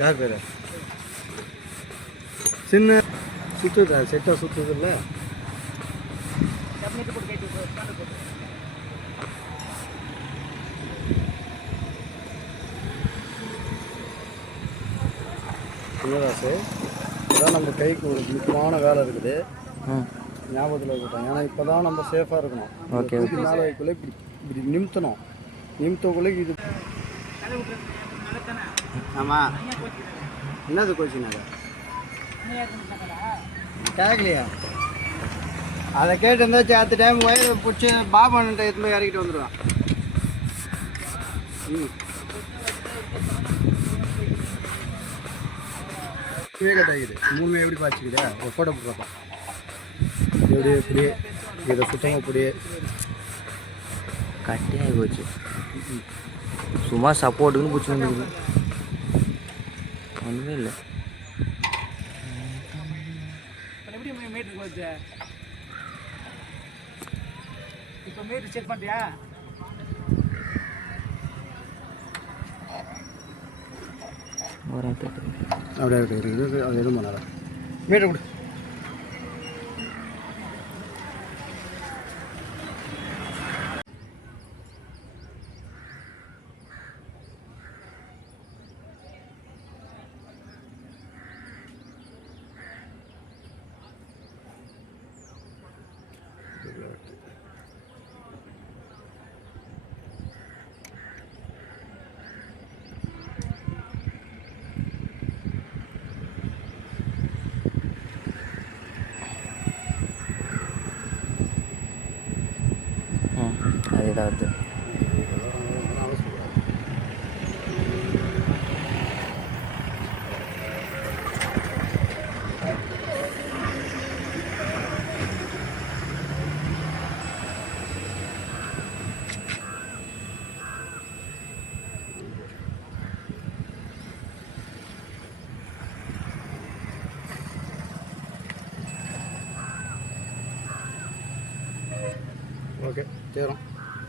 யார் பேர் சின்ன சுற்றுதா செட்டாக சுற்றுது இல்லை சின்னதாசு இதான் நம்ம கைக்கு ஒரு முக்கியமான வேலை இருக்குது. ஞாபகத்தில் இருக்கட்டும். ஏன்னா இப்போ தான் நம்ம சேஃபாக இருக்கணும். ஓகே மேலே வைக்குள்ளே இப்படி இப்படி நிமித்தணும். நிமித்தக்குள்ளே இது ஆமாம். என்னது கோச்சினாங்க கேட்கலையா? அதை கேட்டு இருந்தாச்சு அடுத்த டைம் வயிறு பிடிச்சி பாபான்ட்ட எடுத்து இறக்கிட்டு வந்துடுவான். கட்டாகிது 3 எப்படி பாய்ச்சிக்கிதா ஒரு ஃபோட்டோ போட்டுருப்பான். எப்படி இப்படி இதை சுத்தமாக இப்படி கட்டியாகி போச்சு. சும்மா சப்போர்ட்டுக்குன்னு பிடிச்சி வந்துருக்குது. ஒன்றுமே இல்லை. இப்போ மீட்டர் செக் பண்ணிட்டியா? அப்படியே இருக்குது. அது எதுவும் பண்ணாத மீட்டர் கொடு. அதேதான் வருது. ஓகே சேரும்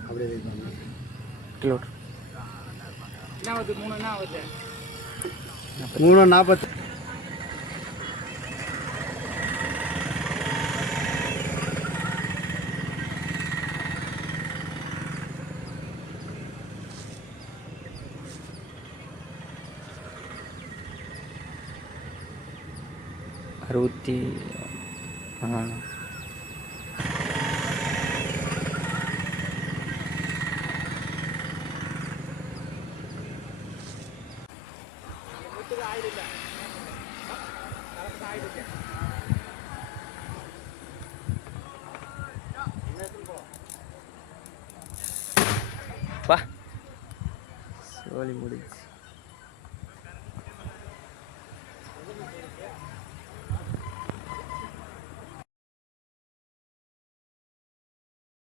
அப்படியே வெயிட் பண்ணுங்க. கிலோமீட்டர் என்ன வருது? 3 என்ன வருது? 3:40. அறுபத்தி பா சோழி முடிச்சு.